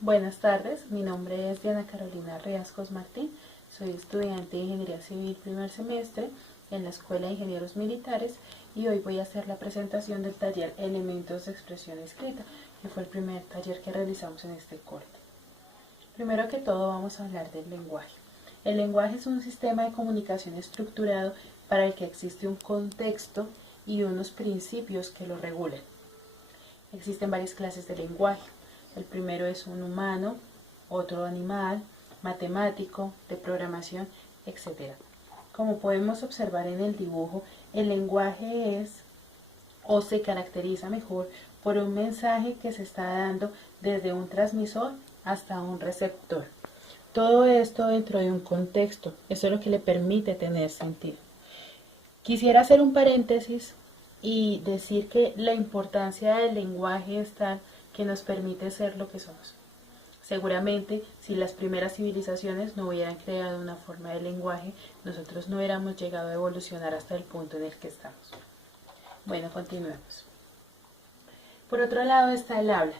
Buenas tardes, mi nombre es Diana Carolina Riascos Martín, soy estudiante de Ingeniería Civil primer semestre en la Escuela de Ingenieros Militares y hoy voy a hacer la presentación del taller Elementos de Expresión Escrita, que fue el primer taller que realizamos en este corte. Primero que todo vamos a hablar del lenguaje. El lenguaje es un sistema de comunicación estructurado para el que existe un contexto y unos principios que lo regulan. Existen varias clases de lenguaje. El primero es un humano, otro animal, matemático, de programación, etc. Como podemos observar en el dibujo, el lenguaje es o se caracteriza mejor por un mensaje que se está dando desde un transmisor hasta un receptor. Todo esto dentro de un contexto, eso es lo que le permite tener sentido. Quisiera hacer un paréntesis y decir que la importancia del lenguaje es tal que nos permite ser lo que somos. Seguramente, si las primeras civilizaciones no hubieran creado una forma de lenguaje, nosotros no hubiéramos llegado a evolucionar hasta el punto en el que estamos. Bueno, continuemos. Por otro lado está el habla.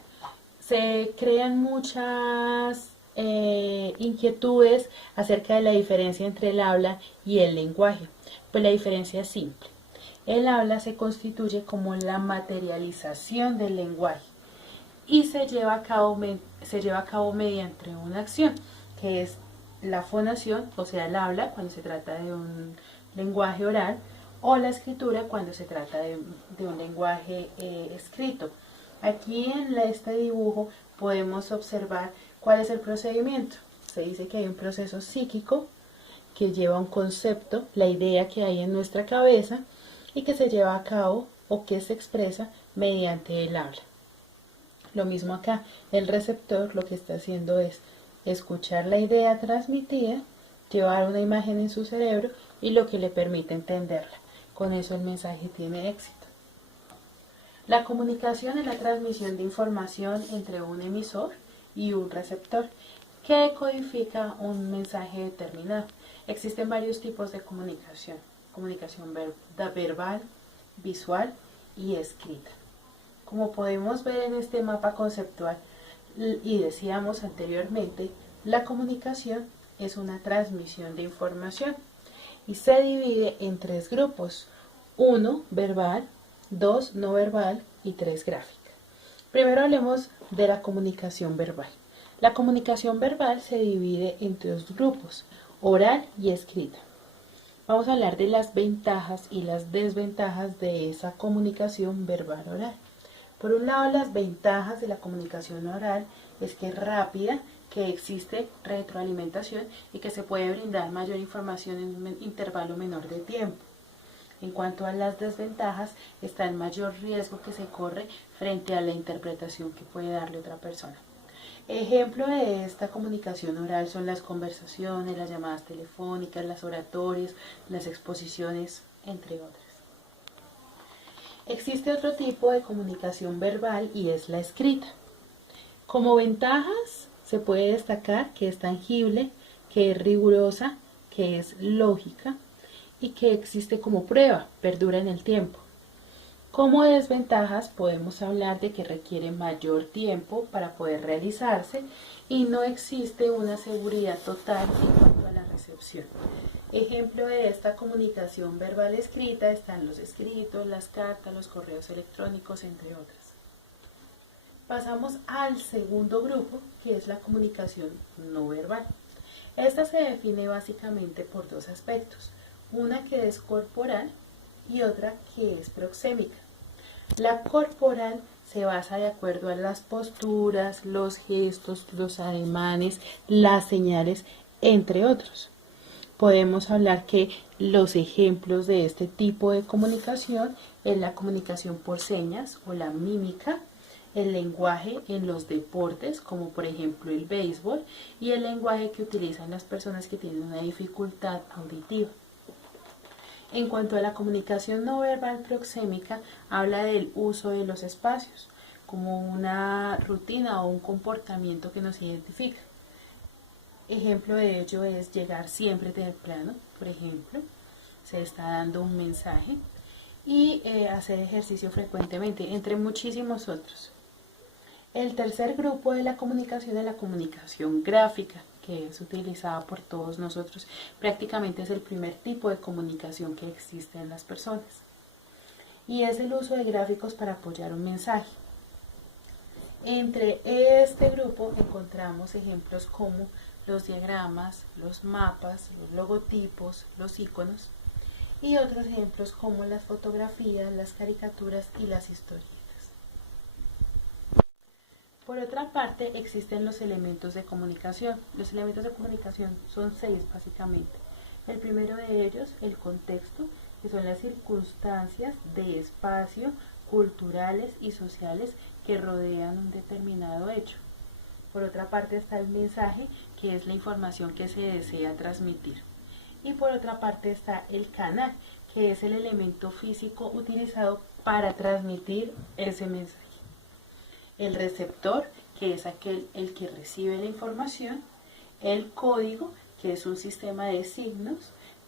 Se crean muchas inquietudes acerca de la diferencia entre el habla y el lenguaje. Pues la diferencia es simple. El habla se constituye como la materialización del lenguaje y se lleva a cabo mediante una acción, que es la fonación, o sea, el habla cuando se trata de un lenguaje oral, o la escritura cuando se trata de un lenguaje escrito. Aquí en este dibujo podemos observar cuál es el procedimiento. Se dice que hay un proceso psíquico que lleva un concepto, la idea que hay en nuestra cabeza y que se lleva a cabo o que se expresa mediante el habla. Lo mismo acá, el receptor lo que está haciendo es escuchar la idea transmitida, llevar una imagen en su cerebro y lo que le permite entenderla. Con eso el mensaje tiene éxito. La comunicación es la transmisión de información entre un emisor y un receptor que codifica un mensaje determinado. Existen varios tipos de comunicación: comunicación verbal, visual y escrita. Como podemos ver en este mapa conceptual y decíamos anteriormente, la comunicación es una transmisión de información y se divide en tres grupos: 1 verbal, 2 no verbal y 3 gráfica. Primero hablemos de la comunicación verbal. La comunicación verbal se divide en tres grupos: oral y escrita. Vamos a hablar de las ventajas y las desventajas de esa comunicación verbal oral. Por un lado, las ventajas de la comunicación oral es que es rápida, que existe retroalimentación y que se puede brindar mayor información en un intervalo menor de tiempo. En cuanto a las desventajas, está el mayor riesgo que se corre frente a la interpretación que puede darle otra persona. Ejemplo de esta comunicación oral son las conversaciones, las llamadas telefónicas, las oratorias, las exposiciones, entre otras. Existe otro tipo de comunicación verbal y es la escrita. Como ventajas se puede destacar que es tangible, que es rigurosa, que es lógica y que existe como prueba, perdura en el tiempo. Como desventajas podemos hablar de que requiere mayor tiempo para poder realizarse y no existe una seguridad total en cuanto a la recepción. Ejemplo de esta comunicación verbal escrita están los escritos, las cartas, los correos electrónicos, entre otras. Pasamos al segundo grupo, que es la comunicación no verbal. Esta se define básicamente por dos aspectos: una que es corporal y otra que es proxémica. La corporal se basa de acuerdo a las posturas, los gestos, los ademanes, las señales, entre otros. Podemos hablar que los ejemplos de este tipo de comunicación es la comunicación por señas o la mímica, el lenguaje en los deportes, como por ejemplo el béisbol, y el lenguaje que utilizan las personas que tienen una dificultad auditiva. En cuanto a la comunicación no verbal proxémica, habla del uso de los espacios, como una rutina o un comportamiento que nos identifica. Ejemplo de ello es llegar siempre temprano, por ejemplo, se está dando un mensaje, y hacer ejercicio frecuentemente, entre muchísimos otros. El tercer grupo de la comunicación es la comunicación gráfica, que es utilizada por todos nosotros. Prácticamente es el primer tipo de comunicación que existe en las personas. Y es el uso de gráficos para apoyar un mensaje. Entre este grupo encontramos ejemplos como los diagramas, los mapas, los logotipos, los iconos y otros ejemplos como las fotografías, las caricaturas y las historietas. Por otra parte, existen los elementos de comunicación. Los elementos de comunicación son 6 básicamente. El primero de ellos, el contexto, que son las circunstancias de espacio, culturales y sociales que rodean un determinado hecho. Por otra parte está el mensaje, que es la información que se desea transmitir. Y por otra parte está el canal, que es el elemento físico utilizado para transmitir ese mensaje. El receptor, que es el que recibe la información. El código, que es un sistema de signos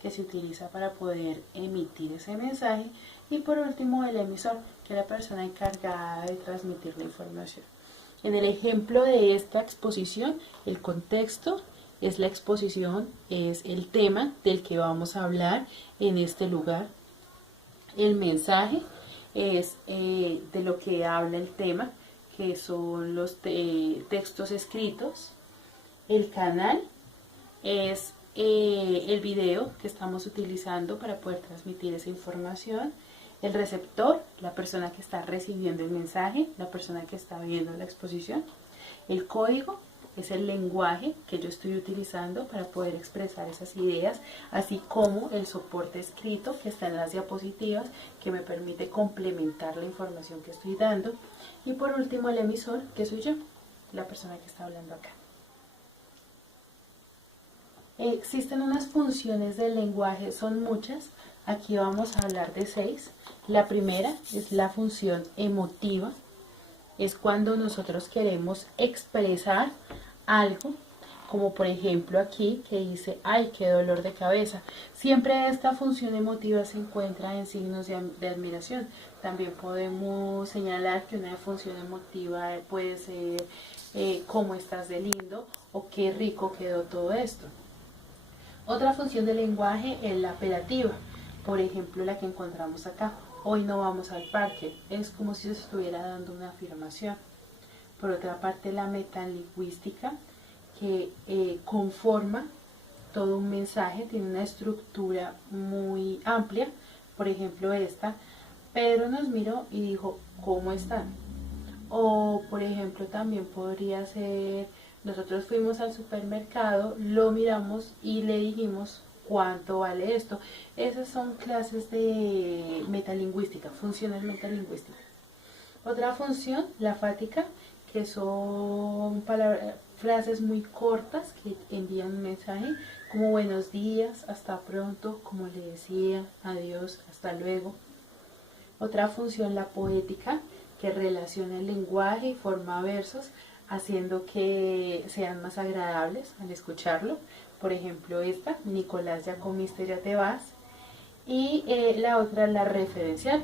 que se utiliza para poder emitir ese mensaje. Y por último, el emisor, que es la persona encargada de transmitir la información. En el ejemplo de esta exposición, el contexto es la exposición, es el tema del que vamos a hablar en este lugar. El mensaje es de lo que habla el tema, que son los textos escritos. El canal es el video que estamos utilizando para poder transmitir esa información. El receptor, la persona que está recibiendo el mensaje, la persona que está viendo la exposición. El código es el lenguaje que yo estoy utilizando para poder expresar esas ideas, así como el soporte escrito que está en las diapositivas, que me permite complementar la información que estoy dando. Y por último, el emisor, que soy yo, la persona que está hablando acá. Existen unas funciones del lenguaje, son muchas. Aquí vamos a hablar de 6. La primera es la función emotiva. Es cuando nosotros queremos expresar algo, como por ejemplo aquí que dice, ¡ay, qué dolor de cabeza! Siempre esta función emotiva se encuentra en signos de admiración. También podemos señalar que una función emotiva puede ser ¿cómo estás de lindo? O qué rico quedó todo esto. Otra función del lenguaje es la apelativa, por ejemplo la que encontramos acá. Hoy no vamos al parque, es como si se estuviera dando una afirmación. Por otra parte, la metalingüística, que conforma todo un mensaje, tiene una estructura muy amplia. Por ejemplo esta, Pedro nos miró y dijo, ¿cómo están? O por ejemplo también podría ser, nosotros fuimos al supermercado, lo miramos y le dijimos, ¿cuánto vale esto? Esas son clases de metalingüística, funciones metalingüísticas. Otra función, la fática, que son frases muy cortas que envían un mensaje, como buenos días, hasta pronto, como le decía, adiós, hasta luego. Otra función, la poética, que relaciona el lenguaje y forma versos, haciendo que sean más agradables al escucharlo. Por ejemplo esta, Nicolás, ya comiste, ya te vas. Y la otra, la referencial,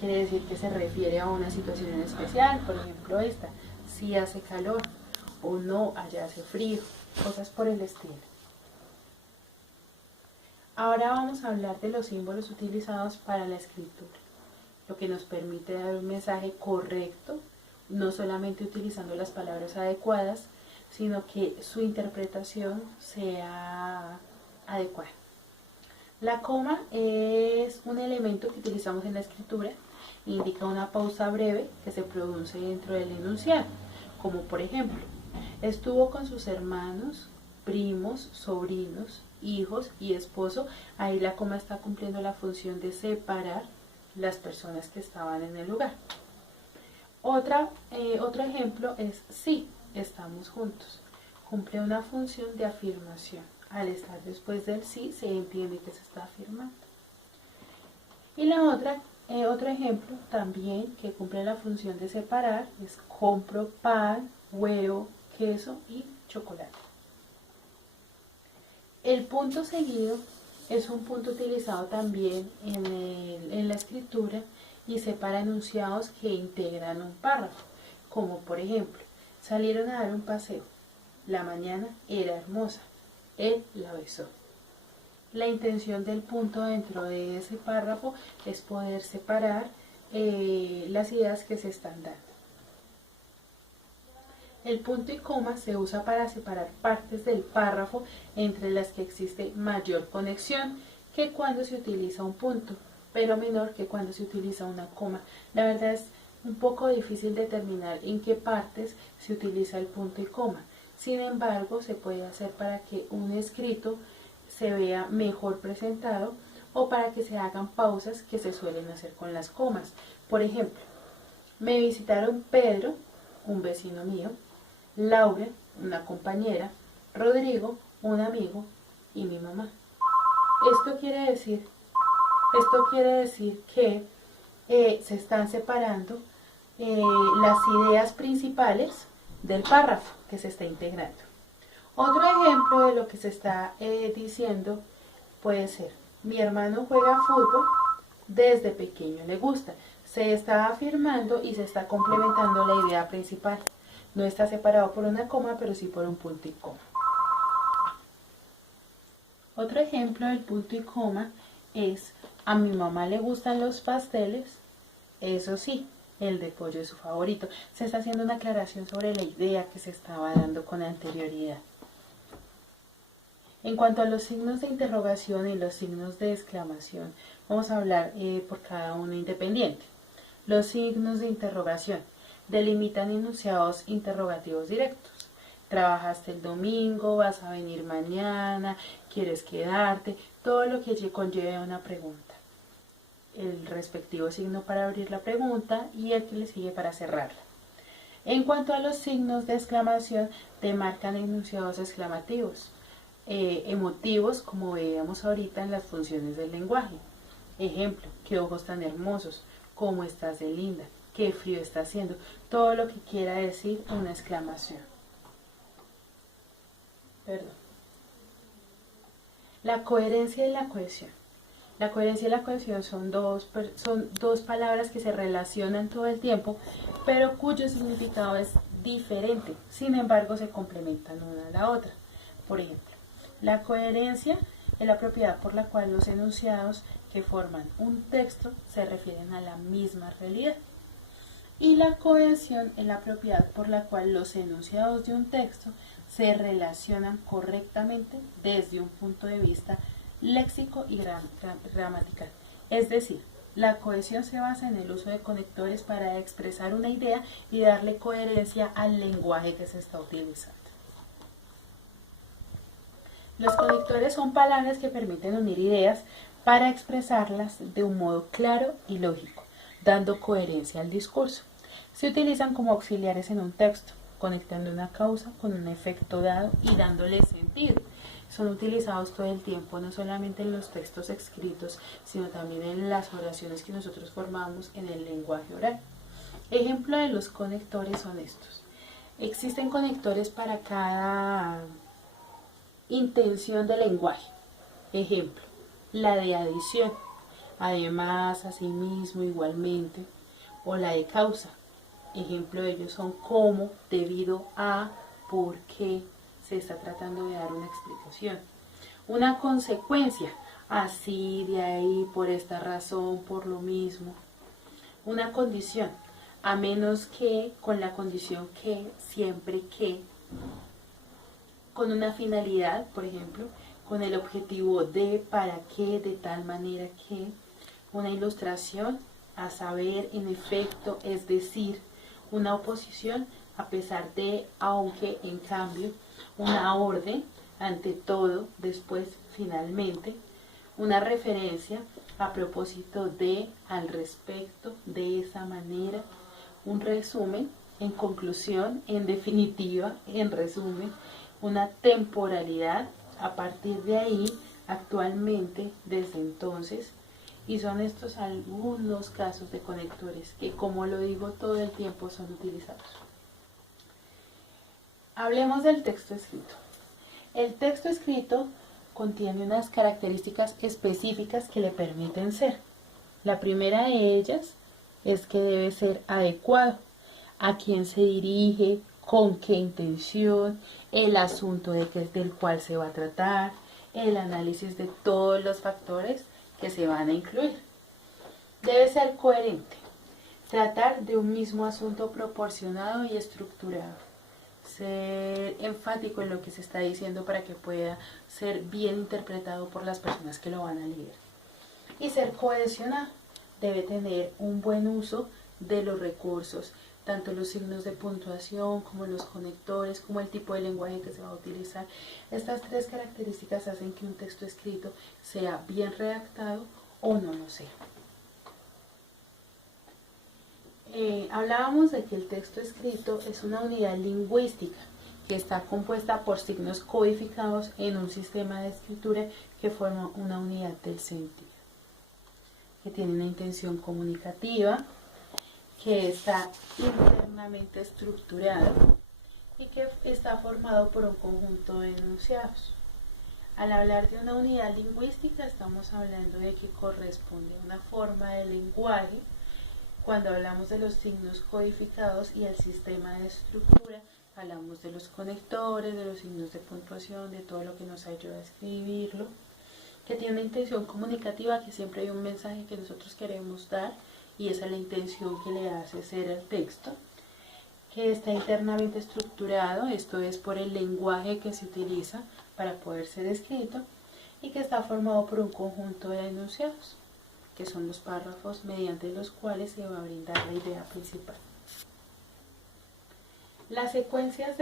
quiere decir que se refiere a una situación en especial. Por ejemplo esta, si hace calor, o no, allá hace frío, cosas por el estilo. Ahora vamos a hablar de los símbolos utilizados para la escritura, lo que nos permite dar un mensaje correcto, no solamente utilizando las palabras adecuadas, sino que su interpretación sea adecuada. La coma es un elemento que utilizamos en la escritura, indica una pausa breve que se produce dentro del enunciado, como por ejemplo, estuvo con sus hermanos, primos, sobrinos, hijos y esposo. Ahí la coma está cumpliendo la función de separar las personas que estaban en el lugar. Otro ejemplo es sí, estamos juntos. Cumple una función de afirmación. Al estar después del sí, se entiende que se está afirmando. Y la otro ejemplo también que cumple la función de separar es compro pan, huevo, queso y chocolate. El punto seguido es un punto utilizado también en la escritura y separa enunciados que integran un párrafo, como por ejemplo, salieron a dar un paseo. La mañana era hermosa. Él la besó. La intención del punto dentro de ese párrafo es poder separar las ideas que se están dando. El punto y coma se usa para separar partes del párrafo entre las que existe mayor conexión que cuando se utiliza un punto, pero menor que cuando se utiliza una coma. La verdad es un poco difícil determinar en qué partes se utiliza el punto y coma. Sin embargo, se puede hacer para que un escrito se vea mejor presentado o para que se hagan pausas que se suelen hacer con las comas. Por ejemplo, me visitaron Pedro, un vecino mío, Laura, una compañera, Rodrigo, un amigo y mi mamá. Esto quiere decir que se están separando las ideas principales del párrafo que se está integrando. Otro ejemplo de lo que se está diciendo puede ser: mi hermano juega fútbol, desde pequeño le gusta. Se está afirmando y se está complementando la idea principal. No está separado por una coma, pero sí por un punto y coma. Otro ejemplo del punto y coma es: a mi mamá le gustan los pasteles, eso sí, el de pollo es su favorito. Se está haciendo una aclaración sobre la idea que se estaba dando con anterioridad. En cuanto a los signos de interrogación y los signos de exclamación, vamos a hablar por cada uno independiente. Los signos de interrogación delimitan enunciados interrogativos directos. Trabajaste el domingo, vas a venir mañana, quieres quedarte, todo lo que conlleve una pregunta. El respectivo signo para abrir la pregunta y el que le sigue para cerrarla. En cuanto a los signos de exclamación, te marcan enunciados exclamativos, emotivos, como veíamos ahorita en las funciones del lenguaje. Ejemplo: qué ojos tan hermosos, cómo estás de linda, qué frío está haciendo, todo lo que quiera decir una exclamación. La coherencia y la cohesión. La coherencia y la cohesión son dos palabras que se relacionan todo el tiempo, pero cuyo significado es diferente. Sin embargo, se complementan una a la otra. Por ejemplo, la coherencia es la propiedad por la cual los enunciados que forman un texto se refieren a la misma realidad. Y la cohesión es la propiedad por la cual los enunciados de un texto se relacionan correctamente desde un punto de vista léxico y gramatical. Es decir, la cohesión se basa en el uso de conectores para expresar una idea y darle coherencia al lenguaje que se está utilizando. Los conectores son palabras que permiten unir ideas para expresarlas de un modo claro y lógico, dando coherencia al discurso. Se utilizan como auxiliares en un texto, conectando una causa con un efecto dado y dándole sentido. Son utilizados todo el tiempo, no solamente en los textos escritos, sino también en las oraciones que nosotros formamos en el lenguaje oral. Ejemplo de los conectores son estos. Existen conectores para cada intención del lenguaje. Ejemplo: la de adición, además, asimismo, igualmente, o la de causa. Ejemplo de ellos son como, debido a, por qué. Se está tratando de dar una explicación. Una consecuencia: así, de ahí, por esta razón, por lo mismo. Una condición: a menos que, con la condición que, siempre que. Con una finalidad, por ejemplo, con el objetivo de, para qué, de tal manera que. Una ilustración: a saber, en efecto, es decir. Una oposición: a pesar de, aunque, en cambio. Una orden: ante todo, después, finalmente. Una referencia: a propósito de, al respecto, de esa manera. Un resumen: en conclusión, en definitiva, en resumen. Una temporalidad: a partir de ahí, actualmente, desde entonces. Y son estos algunos casos de conectores que, como lo digo, todo el tiempo son utilizados. Hablemos del texto escrito. El texto escrito contiene unas características específicas que le permiten ser. La primera de ellas es que debe ser adecuado. a quién se dirige, con qué intención, el asunto del cual se va a tratar, el análisis de todos los factores que se van a incluir. Debe ser coherente, tratar de un mismo asunto proporcionado y estructurado, ser enfático en lo que se está diciendo para que pueda ser bien interpretado por las personas que lo van a leer. Y ser cohesionado, debe tener un buen uso de los recursos, tanto los signos de puntuación como los conectores, como el tipo de lenguaje que se va a utilizar. Estas tres características hacen que un texto escrito sea bien redactado o no lo sea. Hablábamos de que el texto escrito es una unidad lingüística que está compuesta por signos codificados en un sistema de escritura que forma una unidad del sentido, que tiene una intención comunicativa, que está internamente estructurado y que está formado por un conjunto de enunciados. Al hablar de una unidad lingüística estamos hablando de que corresponde a una forma de lenguaje. Cuando hablamos de los signos codificados y el sistema de estructura, hablamos de los conectores, de los signos de puntuación, de todo lo que nos ayuda a escribirlo, que tiene una intención comunicativa, que siempre hay un mensaje que nosotros queremos dar y esa es la intención que le hace ser el texto, que está internamente estructurado, esto es por el lenguaje que se utiliza para poder ser escrito, y que está formado por un conjunto de enunciados, que son los párrafos mediante los cuales se va a brindar la idea principal. Las secuencias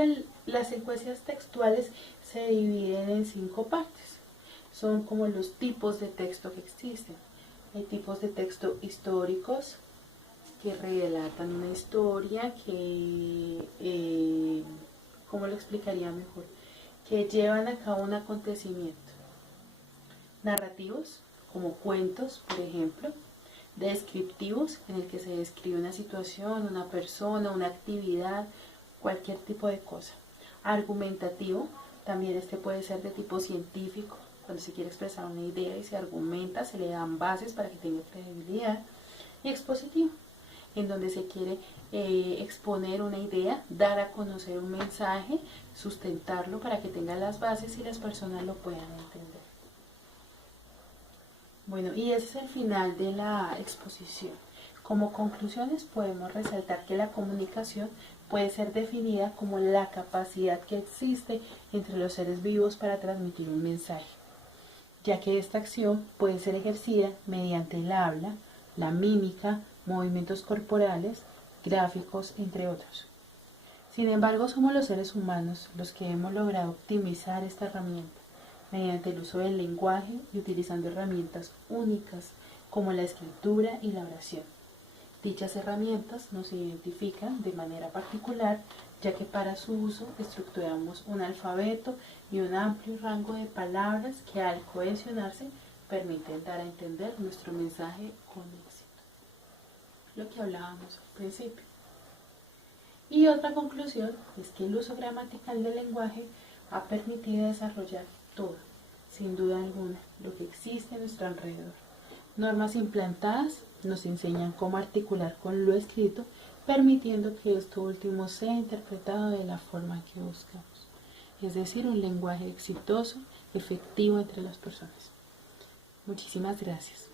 textuales se dividen en 5 partes. Son como los tipos de texto que existen. Hay tipos de texto históricos que relatan una historia, ¿cómo lo explicaría mejor? Que llevan a cabo un acontecimiento. Narrativos, como cuentos, por ejemplo. Descriptivos, en el que se describe una situación, una persona, una actividad, cualquier tipo de cosa. Argumentativo, también este puede ser de tipo científico, cuando se quiere expresar una idea y se argumenta, se le dan bases para que tenga credibilidad. Y expositivo, en donde se quiere exponer una idea, dar a conocer un mensaje, sustentarlo para que tenga las bases y las personas lo puedan entender. Bueno, y ese es el final de la exposición. Como conclusiones podemos resaltar que la comunicación puede ser definida como la capacidad que existe entre los seres vivos para transmitir un mensaje, ya que esta acción puede ser ejercida mediante el habla, la mímica, movimientos corporales, gráficos, entre otros. Sin embargo, somos los seres humanos los que hemos logrado optimizar esta herramienta mediante el uso del lenguaje y utilizando herramientas únicas como la escritura y la oración. Dichas herramientas nos identifican de manera particular, ya que para su uso estructuramos un alfabeto y un amplio rango de palabras que al cohesionarse permiten dar a entender nuestro mensaje con éxito. Lo que hablábamos al principio. Y otra conclusión es que el uso gramatical del lenguaje ha permitido desarrollar todo, sin duda alguna, lo que existe a nuestro alrededor. Normas implantadas nos enseñan cómo articular con lo escrito, permitiendo que esto último sea interpretado de la forma que buscamos, es decir, un lenguaje exitoso, efectivo entre las personas. Muchísimas gracias.